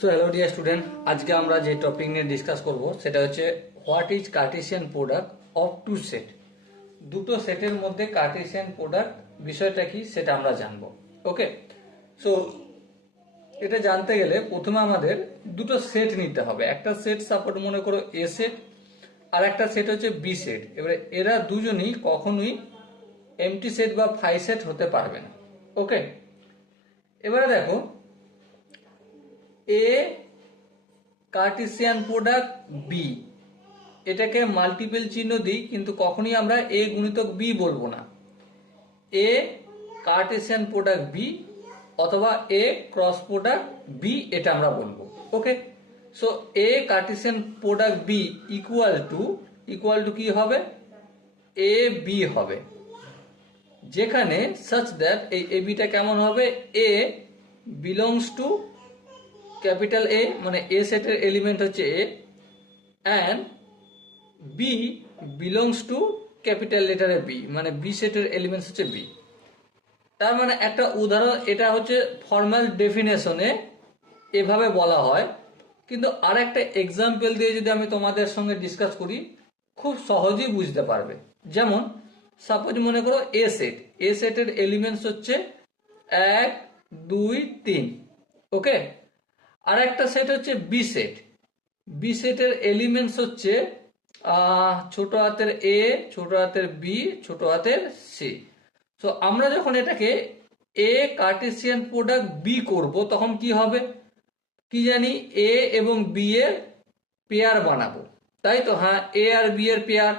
So hello dear student আজকে আমরা যে টপিক নিয়ে ডিসকাস করব, সেটা হচ্ছে what is Cartesian product of two set দুটো সেটের মধ্যে কার্টেসিয়ান প্রোডাক্ট বিষয়টা কি, সেটা আমরা জানব। ওকে সো এটা জানতে গেলে প্রথমে আমাদের দুটো সেট নিতে হবে। একটা সেট সাপোর্ট মনে করো এ সেট আর একটা সেট হচ্ছে বি সেট এবারে এরা দুজনই কখনোই এমটি সেট বা ফাই সেট হতে পারবে না। ওকে এবারে দেখো এ কার্টিসিয়ান প্রোডাক্ট বি এটাকে মাল্টিপল চিহ্ন দিই, কিন্তু কখনই আমরা এ গুণিতক বি বলব না। এ কার্টেসিয়ান প্রোডাক্ট বি অথবা এ ক্রস প্রোডাক্ট বি এটা আমরা বলব। Okay so A Cartesian product B equal to equal to কি হবে? এ বি হবে। যেখানে সাচ দ্যাট এই এ বিটা কেমন হবে? A belongs to capital A মানে এ সেটের এলিমেন্ট হচ্ছে A and B belongs to capital লেটারে B মানে বি সেটের এলিমেন্টস হচ্ছে বি তার মানে একটা উদাহরণ, এটা হচ্ছে ফর্মাল ডেফিনেশনে এভাবে বলা হয়। কিন্তু আর একটা এক্সাম্পল দিয়ে যদি আমি তোমাদের সঙ্গে ডিসকাস করি, খুব সহজেই বুঝতে পারবে। যেমন সাপোজ মনে করো এ সেট এ সেটের এলিমেন্টস হচ্ছে এক, দুই, তিন ওকে আর একটা সেট হচ্ছে বি সেট বি সেটের এলিমেন্টস হচ্ছে ছোট হাতের এ ছোট হাতের বি ছোট হাতের সি তো আমরা যখন এটাকে এ কার্টেসিয়ান প্রোডাক্ট বি করব, তখন কি হবে? কি জানি? এ এবং বি এর পেয়ার বানাবো। তাই তো? হ্যাঁ এ আর বি এর পেয়ার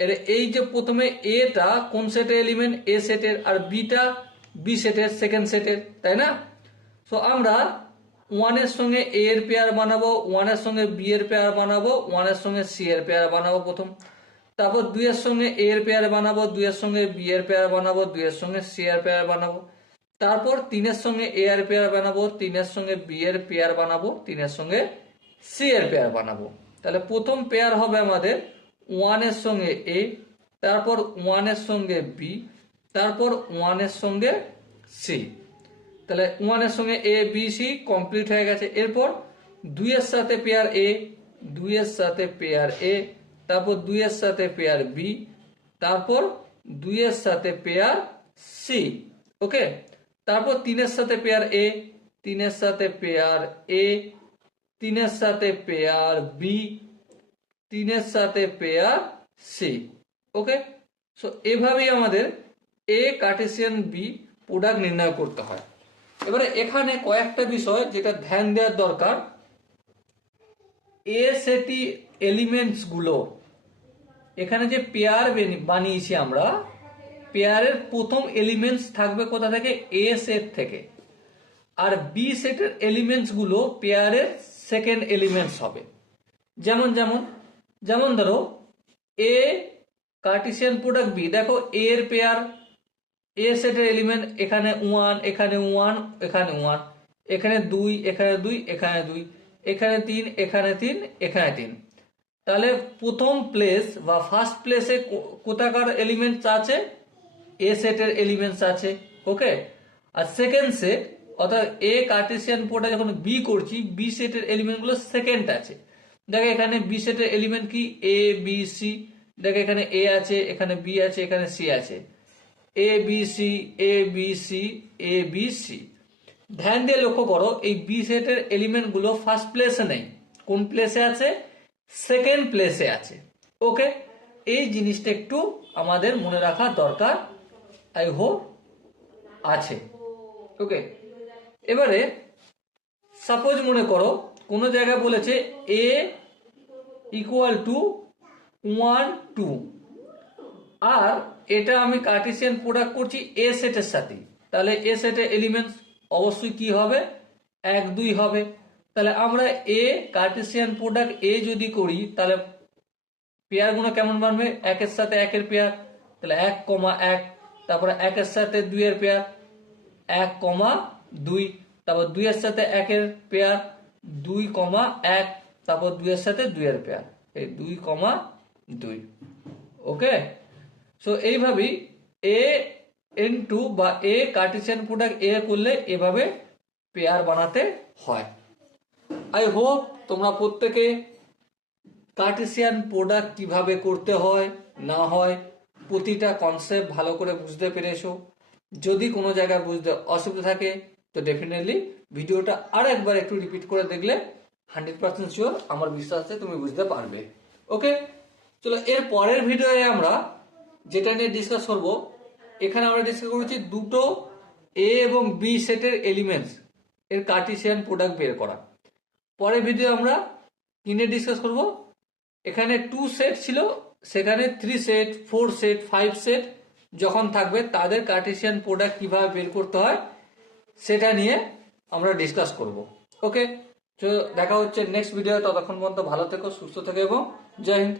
এর এই যে প্রথমে এটা কোন সেটের এলিমেন্ট এ সেটের আর বিটা বি সেটের সেকেন্ড সেটের তাই না? সো আমরা ওয়ানের সঙ্গে এ এর পেয়ার বানাবো ওয়ানের সঙ্গে বি এর পেয়ার বানাবো ওয়ানের সঙ্গে সি এর পেয়ার বানাবো প্রথম। তারপর দুইয়ের সঙ্গে এ এর পেয়ার বানাবো, দুইয়ের সঙ্গে বি এর পেয়ার বানাবো, দুইয়ের সঙ্গে সি এর পেয়ার বানাবো। তারপর তিনের সঙ্গে এ এর পেয়ার বানাবো, তিনের সঙ্গে বি এর পেয়ার বানাবো, তিনের সঙ্গে সি এর পেয়ার বানাবো। তাহলে প্রথম পেয়ার হবে আমাদের ওয়ানের সঙ্গে এ তারপর ওয়ানের সঙ্গে বি তারপর ওয়ানের সঙ্গে সি তাহলে ওয়ানের সঙ্গে এ বি সি কমপ্লিট হয়ে গেছে। এরপর দুইয়ের সাথে পেয়ার এ দুইয়ের সাথে পেয়ার এ তারপর দুইয়ের সাথে পেয়ার বি তারপর দুইয়ের সাথে পেয়ার সি ওকে তারপর তিনের সাথে পেয়ার এ তিনের সাথে পেয়ার এ তিনের সাথে পেয়ার বি তিনের সাথে পেয়ার সি ওকে সো এভাবেই আমাদের এ কার্টেসিয়ান বি প্রোডাক্ট নির্ণয় করতে হয়। এবারে এখানে কয়েকটা বিষয় যেটা ধ্যান দেওয়ার দরকার। এ সেটি এলিমেন্টসগুলো। এখানে যে পেয়ার বানিয়েছি আমরা পেয়ারের প্রথম এলিমেন্টস থাকবে কোথা থেকে? এ সেট থেকে। আর বি সেটের এলিমেন্টসগুলো পেয়ারের সেকেন্ড এলিমেন্টস হবে। যেমন যেমন যেমন ধরো এ কার্টিসিয়ান প্রোডাক্ট বি দেখো এর পেয়ার এ সেটের এলিমেন্ট এখানে ওয়ান এখানে ওয়ান এখানে ওয়ান এখানে দুই এখানে দুই এখানে দুই, এখানে তিন এখানে তিন এখানে তিন। তাহলে প্রথম প্লেস বা ফার্স্ট প্লেসে কোথাকার এলিমেন্টস আছে? এ সেটের এলিমেন্টস আছে ওকে আর সেকেন্ড সেট অর্থাৎ এ কার্টেসিয়ান পোর্টা যখন বি করছি বি সেটের এলিমেন্টগুলো সেকেন্ড আছে। দেখো এখানে বি সেটের এলিমেন্ট কি? এ বি সি দেখো এখানে এ আছে, এখানে বি আছে, এখানে সি আছে। A B C A B C A B C ধ্যান দিয়ে লক্ষ্য করো, এই বি সেটের এলিমেন্টগুলো ফার্স্ট প্লেসে নেই। কোন প্লেসে আছে? সেকেন্ড প্লেসে আছে। ওকে এই জিনিসটা একটু আমাদের মনে রাখা দরকার আই হোপ আছে। ওকে এবারে সাপোজ মনে করো, কোনো জায়গায় বলেছে A equal to one two আর এটা আমি কার্টেসিয়ান প্রোডাক্ট করছি এ সেটের সাথে। তাহলে এ সেটের এলিমেন্টস অবশ্যই কি হবে? এক, দুই হবে। তাহলে আমরা এ কার্টেসিয়ান প্রোডাক্ট এ যদি করি, তাহলে পেয়ারগুলো কেমন বানবে একের সাথে একের পেয়ার তাহলে এক কমা এক, তারপরে একের সাথে দুইয়ের পেয়ার এক কমা দুই, তারপর দুইয়ের সাথে একের পেয়ার দুই কমা এক, তারপর দুইয়ের সাথে দুইয়ের পেয়ার এই দুই কমা দুই। ওকে সো এইভাবেই এ এন টু বা এ কার্টিসিয়ান প্রোডাক্ট এ করলে এভাবে পেয়ার বানাতে হয়। আই হোপ তোমরা প্রত্যেকে কার্টেসিয়ান প্রোডাক্ট কীভাবে করতে হয়, না হয়, প্রতিটা কনসেপ্ট ভালো করে বুঝতে পেরেছ। যদি কোনো জায়গায় বুঝতে অসুবিধা থাকে, তো ডেফিনেটলি ভিডিওটা আর একবার একটু রিপিট করে দেখলে হান্ড্রেড পার্সেন্ট শিওর আমার বিশ্বাস আছে তুমি বুঝতে পারবে। ওকে চলো, এর পরের ভিডিওয়ে আমরা যেটা নিয়ে ডিসকাস করব, এখানে আমরা ডিসকাস করেছি দুটো এ এবং বি সেটের এলিমেন্টস এর কার্টিসিয়ান প্রোডাক্ট বের করা। পরের ভিডিও আমরা কি নিয়ে ডিসকাস করব? এখানে টু সেট ছিল, সেখানে three set four set five set যখন থাকবে, তাদের কার্টিসিয়ান প্রোডাক্ট কীভাবে বের করতে হয়, সেটা নিয়ে আমরা ডিসকাস করব। ওকে তো দেখা হচ্ছে নেক্সট ভিডিও ততক্ষণ পর্যন্ত ভালো থেকো, সুস্থ থেকো এবং জয় হিন্দ।